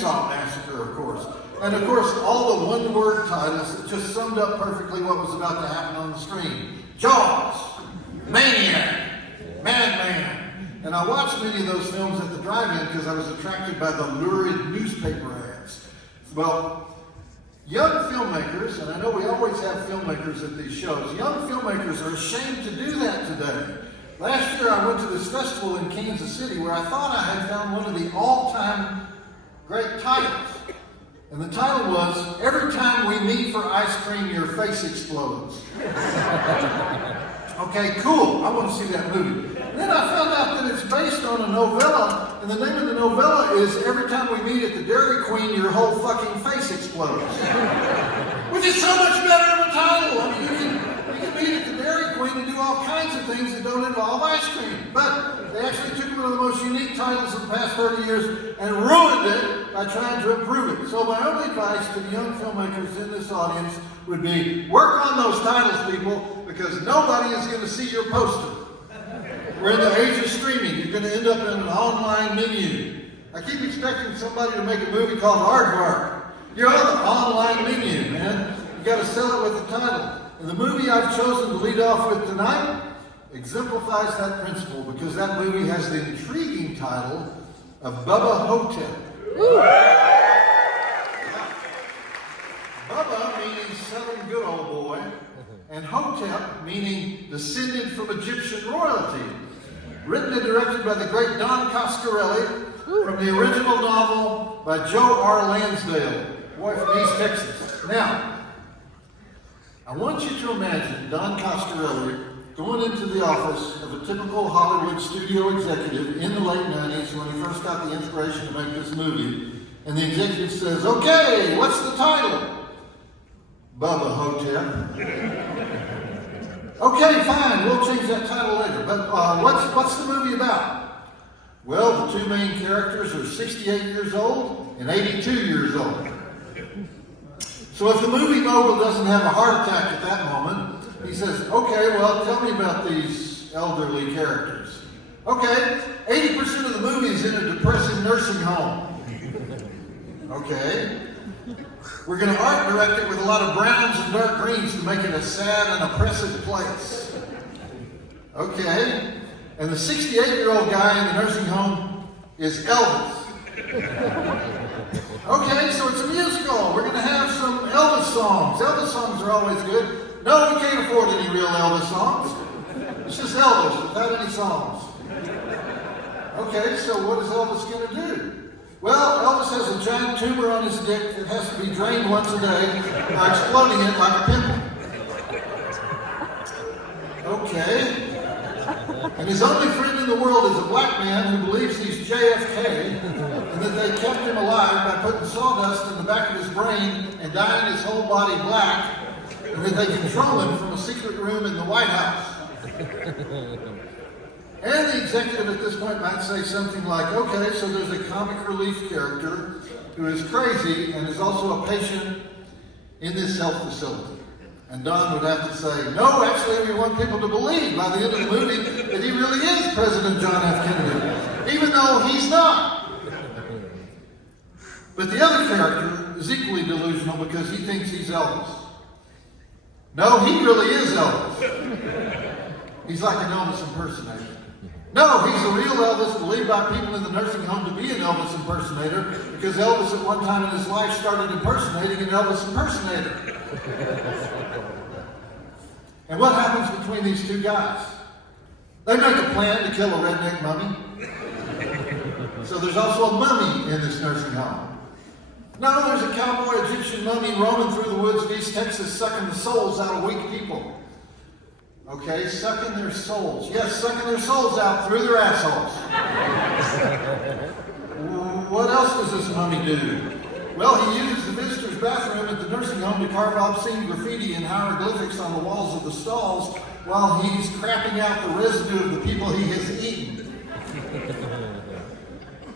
Chainsaw Massacre, of course. And of course, all the one-word titles that just summed up perfectly what was about to happen on the screen. Jaws, Maniac, Madman. And I watched many of those films at the drive-in because I was attracted by the lurid newspaper ads. Well, young filmmakers, and I know we always have filmmakers at these shows, young filmmakers are ashamed to do that today. Last year I went to this festival in Kansas City where I thought I had found one of the all-time great titles. And the title was, Every Time We Meet for Ice Cream, Your Face Explodes. Okay, cool, I want to see that movie. And then I found out that it's based on a novella, and the name of the novella is Every Time We Meet at the Dairy Queen, Your Whole Fucking Face Explodes. Which is so much better of a title. I mean, you can meet at the Dairy Queen and do all kinds of things that don't involve ice cream. But they actually took one of the most unique titles of the past 30 years and ruined it by trying to improve it. So my only advice to the young filmmakers in this audience would be, work on those titles, people, because nobody is going to see your poster. We're in the age of streaming. You're going to end up in an online menu. I keep expecting somebody to make a movie called Aardvark. You're on the online menu, man. You got to sell it with the title. And the movie I've chosen to lead off with tonight exemplifies that principle because that movie has the intriguing title of Bubba Ho-Tep. Bubba meaning Southern good old boy, and Ho-Tep meaning descended from Egyptian royalty. Written and directed by the great Don Coscarelli from the original novel by Joe R. Lansdale, boy from East Texas. Now, I want you to imagine Don Coscarelli going into the office of a typical Hollywood studio executive in the late 90s when he first got the inspiration to make this movie. And the executive says, okay, what's the title? Bubba Ho-Tep. Okay, fine, we'll change that title later. But what's the movie about? Well, the two main characters are 68 years old and 82 years old. So if the movie mogul doesn't have a heart attack at that moment, he says, okay, well, tell me about these elderly characters. Okay, 80% of the movie is in a depressing nursing home. Okay. We're going to art direct it with a lot of browns and dark greens to make it a sad and oppressive place. Okay. And the 68-year-old guy in the nursing home is Elvis. Okay, so it's a musical. We're going to have some Elvis songs. Elvis songs are always good. No, we can't afford any real Elvis songs. It's just Elvis without any songs. Okay, so what is Elvis going to do? Well, Elvis has a giant tumor on his dick that has to be drained once a day by exploding it like a pimple. Okay. And his only friend in the world is a black man who believes he's JFK and that they kept him alive by putting sawdust in the back of his brain and dyeing his whole body black, and that they control him from a secret room in the White House. And the executive at this point might say something like, okay, so there's a comic relief character who is crazy and is also a patient in this health facility. And Don would have to say, no, actually we want people to believe by the end of the movie that he really is President John F. Kennedy, even though he's not. But the other character is equally delusional because he thinks he's Elvis. No, he really is Elvis. He's like an Elvis impersonator. No, he's a real Elvis believed by people in the nursing home to be an Elvis impersonator because Elvis at one time in his life started impersonating an Elvis impersonator. And what happens between these two guys? They make a plan to kill a redneck mummy. So there's also a mummy in this nursing home. No, there's a cowboy Egyptian mummy roaming through the woods of East Texas sucking the souls out of weak people. Okay, sucking their souls. Yes, sucking their souls out through their assholes. What else does this mummy do? Well, he uses the visitor's bathroom at the nursing home to carve obscene graffiti and hieroglyphics on the walls of the stalls while he's crapping out the residue of the people he has eaten.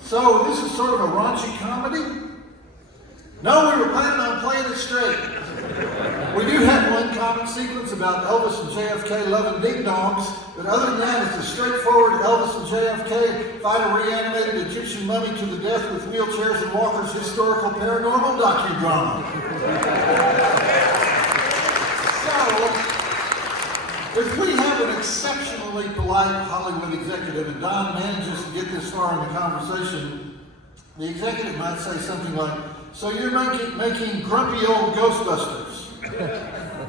So this is sort of a raunchy comedy? No, we were planning on playing it straight. We do have one comic sequence about Elvis and JFK loving ding dongs, but other than that, it's a straightforward Elvis and JFK fight a reanimated Egyptian mummy to the death with wheelchairs and walkers historical paranormal docudrama. So, if we have an exceptionally polite Hollywood executive and Don manages to get this far in the conversation, the executive might say something like, "So you're making grumpy old Ghostbusters?"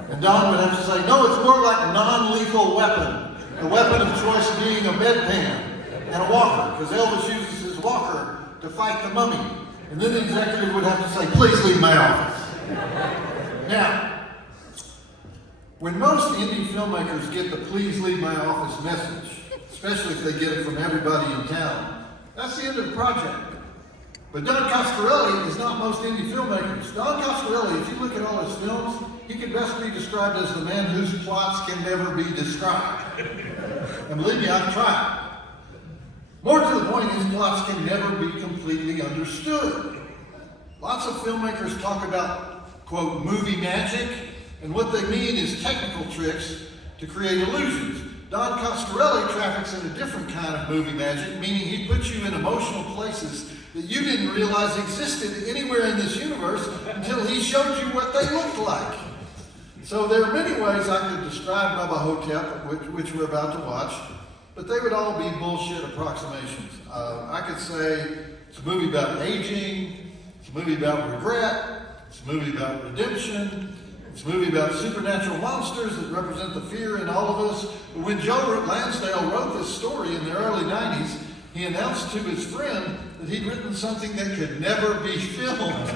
And Don would have to say, "No, it's more like non-lethal weapon. The weapon of choice being a bedpan and a walker, because Elvis uses his walker to fight the mummy." And then the executive would have to say, "Please leave my office." Now, when most indie filmmakers get the "please leave my office" message, especially if they get it from everybody in town, that's the end of the project. But Don Coscarelli is not most indie filmmakers. Don Coscarelli, if you look at all his films, he could best be described as the man whose plots can never be described. And believe me, I've tried. More to the point, his plots can never be completely understood. Lots of filmmakers talk about, quote, movie magic, and what they mean is technical tricks to create illusions. Don Coscarelli traffics in a different kind of movie magic, meaning he puts you in emotional places that you didn't realize existed anywhere in this universe until he showed you what they looked like. So there are many ways I could describe Bubba Ho-Tep, which we're about to watch, but they would all be bullshit approximations. I could say it's a movie about aging, it's a movie about regret, it's a movie about redemption, it's a movie about supernatural monsters that represent the fear in all of us. But when Joe Lansdale wrote this story in the early 90s, he announced to his friend that he'd written something that could never be filmed.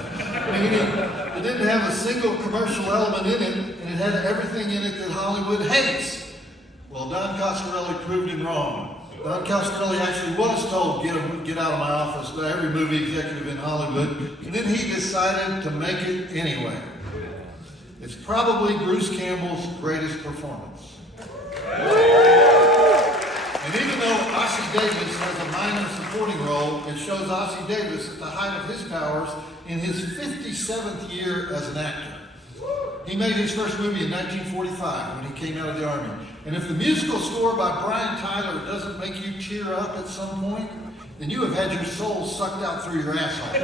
Meaning, it didn't have a single commercial element in it, and it had everything in it that Hollywood hates. Well, Don Coscarelli proved him wrong. Don Coscarelli actually was told, get out of my office by every movie executive in Hollywood, and then he decided to make it anyway. It's probably Bruce Campbell's greatest performance. And even though Ossie Davis has a minor supporting role, it shows Ossie Davis at the height of his powers in his 57th year as an actor. He made his first movie in 1945 when he came out of the Army. And if the musical score by Brian Tyler doesn't make you tear up at some point, then you have had your soul sucked out through your asshole.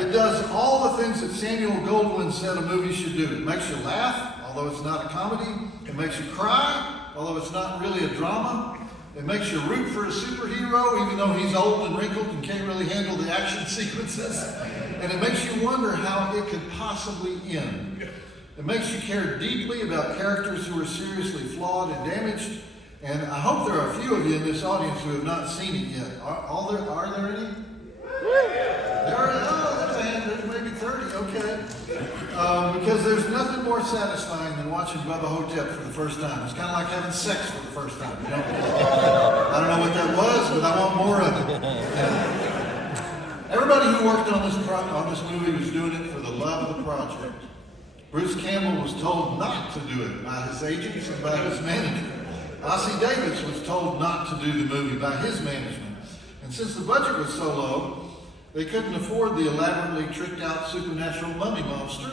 It does all the things that Samuel Goldwyn said a movie should do. It makes you laugh, although it's not a comedy. It makes you cry, although it's not really a drama. It makes you root for a superhero, even though he's old and wrinkled and can't really handle the action sequences. And it makes you wonder how it could possibly end. It makes you care deeply about characters who are seriously flawed and damaged. And I hope there are a few of you in this audience who have not seen it yet. Are there any? There are, there's a hand, there's maybe 30, okay. Because there's nothing more satisfying than watching Bubba Ho-Tep for the first time. It's kind of like having sex for the first time. You know? I don't know what that was, but I want more of it. Yeah. Everybody who worked on this movie was doing it for the love of the project. Bruce Campbell was told not to do it by his agents and by his management. Ossie Davis was told not to do the movie by his management. And since the budget was so low, they couldn't afford the elaborately tricked out supernatural mummy monster.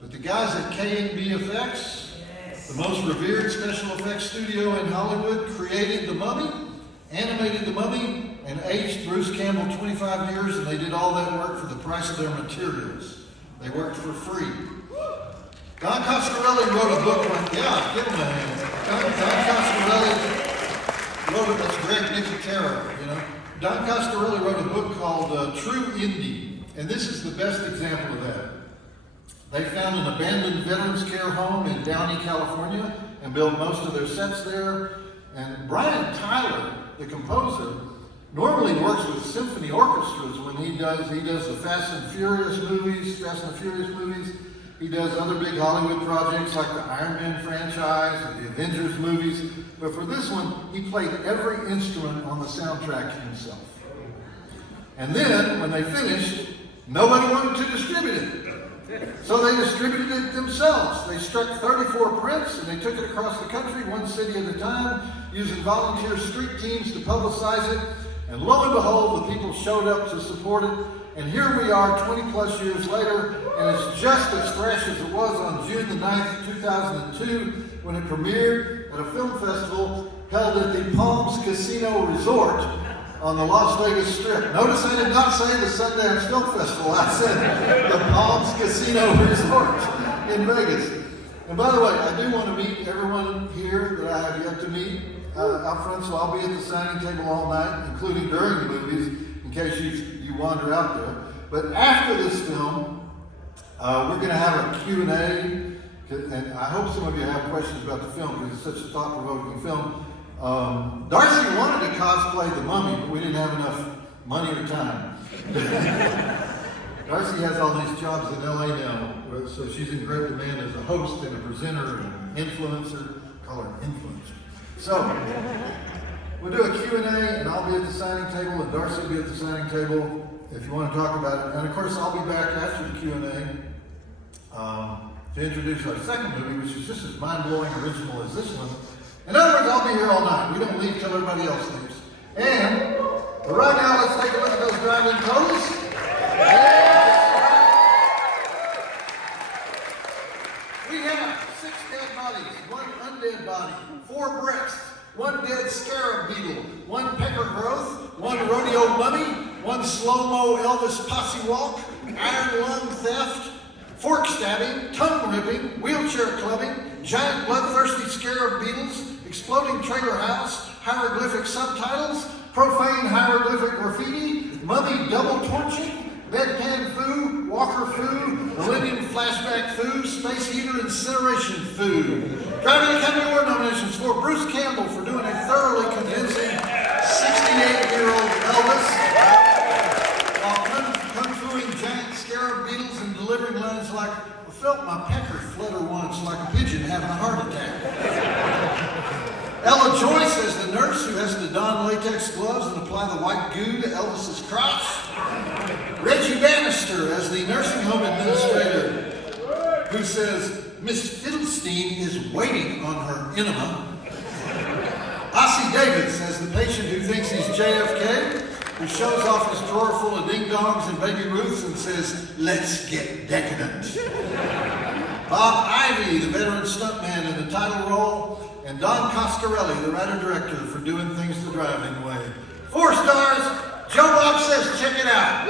But the guys at K&B Effects, the most revered special effects studio in Hollywood, created the mummy, animated the mummy, and aged Bruce Campbell 25 years, and they did all that work for the price of their materials. They worked for free. Don Coscarelli wrote a book on, yeah, give him a hand. Don Coscarelli wrote it, that's Greg Nicotero, you know. Don Coscarelli wrote a book called True Indie, and this is the best example of that. They found an abandoned veterans care home in Downey, California, and built most of their sets there. And Brian Tyler, the composer, normally works with symphony orchestras when he does the Fast and Furious movies. He does other big Hollywood projects like the Iron Man franchise and the Avengers movies. But for this one, he played every instrument on the soundtrack himself. And then, when they finished, nobody wanted to distribute it. So they distributed it themselves. They struck 34 prints and they took it across the country, one city at a time, using volunteer street teams to publicize it. And lo and behold, the people showed up to support it. And here we are 20 plus years later, and it's just as fresh as it was on June the 9th, 2002, when it premiered at a film festival held at the Palms Casino Resort on the Las Vegas Strip. Notice I did not say the Sundance Film Festival, I said the Palms Casino Resort in Vegas. And by the way, I do want to meet everyone here that I have yet to meet out front, so I'll be at the signing table all night, including during the movies, in case you wander out there. But after this film, we're going to have a Q&A, and I hope some of you have questions about the film because it's such a thought-provoking film. Darcy wanted to cosplay the Mummy, but we didn't have enough money or time. Darcy has all these jobs in LA now, so she's in great demand as a host and a presenter and an influencer. Call her an influencer. So, we'll do a Q&A, and I'll be at the signing table, and Darcy will be at the signing table if you want to talk about it. And of course, I'll be back after the Q&A to introduce our second movie, which is just as mind-blowing original as this one. In other words, I'll be here all night. We don't leave till everybody else leaves. And right now, let's take a look at those driving totals. We have 6 dead bodies, 1 undead body, 4 breasts, 1 dead scarab beetle, 1 pecker growth, 1 rodeo mummy, 1 slow-mo Elvis posse walk, iron lung theft, fork stabbing, tongue ripping, wheelchair clubbing, giant bloodthirsty scarab beetles, exploding trailer house, hieroglyphic subtitles, profane hieroglyphic graffiti, mummy double torching, bedpan foo, walker foo, millennium flashback foo, space heater incineration foo. Driving Academy Award nominations for Bruce Campbell for doing a thoroughly convincing 68-year-old Elvis, while kung-fuing giant scarab beetles and delivering lines like, I felt my pecker flutter once like a pigeon having a heart attack. Ella Joyce as the nurse who has to don latex gloves and apply the white goo to Elvis's crotch. Reggie Bannister as the nursing home administrator who says, Miss Fiddlestein is waiting on her enema. Ossie Davis as the patient who thinks he's JFK, who shows off his drawer full of ding-dongs and baby Ruths and says, let's get decadent. Bob Ivy, the veteran stuntman in the title role, and Don Coscarelli, the writer-director, for doing things the driving way. 4 stars. Joe Bob says, check it out.